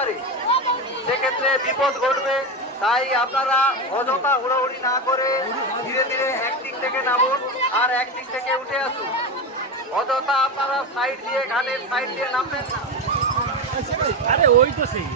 পারে, সেক্ষেত্রে বিপদ ঘটবে। তাই আপনারা অযথা হুড়োহুড়ি না করে ধীরে ধীরে একদিক থেকে নামুন আর একদিক থেকে উঠে আসুন। অযথা আপনারা সাইড দিয়ে ঘাটের সাইড দিয়ে নামবেন না। আরে ওই তো সেই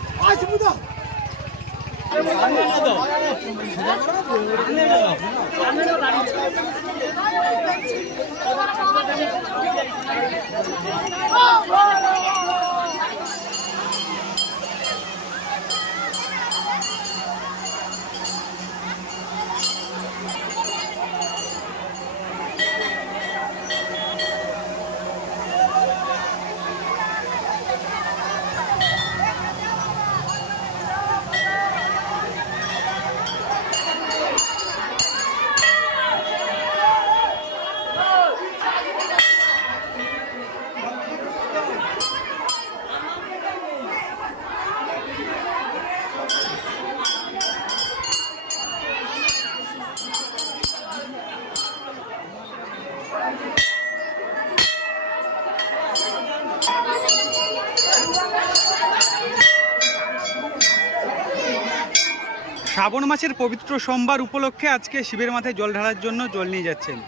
শ্রাবণ মাসের পবিত্র সোমবার উপলক্ষে আজকে শিবের মাথায় জল ঢালার জন্য জল নিয়ে যাচ্ছেন।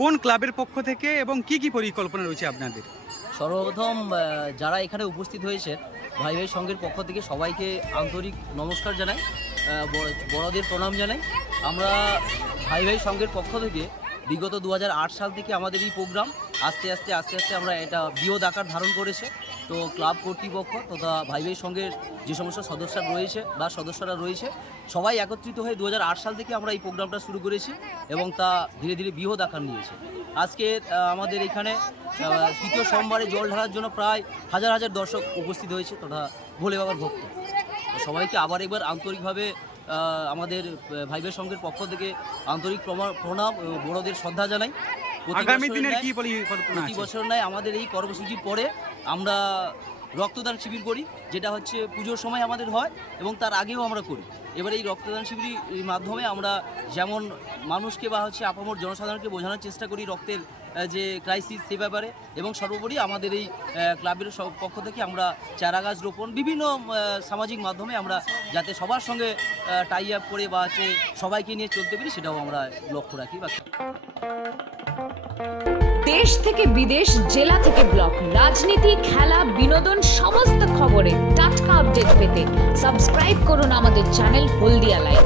কোন ক্লাবের পক্ষ থেকে এবং কি কি পরিকল্পনা রয়েছে আপনাদের? সর্বপ্রথম যারা এখানে উপস্থিত হয়েছে ভাই ভাই সংঘের পক্ষ থেকে সবাইকে আন্তরিক নমস্কার জানাই, বড়দের প্রণাম জানাই। আমরা ভাই ভাই সংঘের পক্ষ থেকে বিগত 2008 সাল থেকে আমাদের এই প্রোগ্রাম আস্তে আস্তে আমরা এটা বৃহৎ আকার ধারণ করেছে। তো ক্লাব কর্তৃপক্ষ তথা ভাই ভাই সংঘের যে সমস্ত সদস্যরা রয়েছে সবাই একত্রিত হয়ে 2008 সাল থেকে আমরা এই প্রোগ্রামটা শুরু করেছি এবং তা ধীরে ধীরে বৃহৎ আকার নিয়েছে। আজকে আমাদের এখানে তৃতীয় সোমবারে জল ঢালার জন্য প্রায় হাজার হাজার দর্শক উপস্থিত হয়েছে তথা ভোলে বাবার ভক্ত। সবাইকে আবার একবার আন্তরিকভাবে আমাদের ভাই ভাই সংঘের পক্ষ থেকে আন্তরিক প্রণাম, বড়দের শ্রদ্ধা জানাই। আগামী দিনের কি পরিকল্পনা আছে? প্রতি বছর নয় আমাদের এই কর্মসূচির পরে আমরা রক্তদান শিবির করি, যেটা হচ্ছে পুজোর সময় আমাদের হয় এবং তার আগেও আমরা করি। এবার এই রক্তদান শিবিরের মাধ্যমে আমরা যেমন মানুষকে বা হচ্ছে আপামর জনসাধারণকে বোঝানোর চেষ্টা করি রক্তের যে ক্রাইসিস সে ব্যাপারে, এবং সর্বোপরি আমাদের এই ক্লাবের পক্ষ থেকে আমরা চারা গাছ রোপণ বিভিন্ন সামাজিক মাধ্যমে আমরা যাতে সবার সঙ্গে টাই আপ করে বা হচ্ছে সবাইকে নিয়ে চলতে পারি সেটাও আমরা লক্ষ্য রাখি। দেশ থেকে বিদেশ, জেলা থেকে ব্লক, রাজনীতি, খেলা, বিনোদন সমস্ত খবরে টাটকা আপডেট পেতে সাবস্ক্রাইব করুন আমাদের চ্যানেল হলদিয়া লাইভ।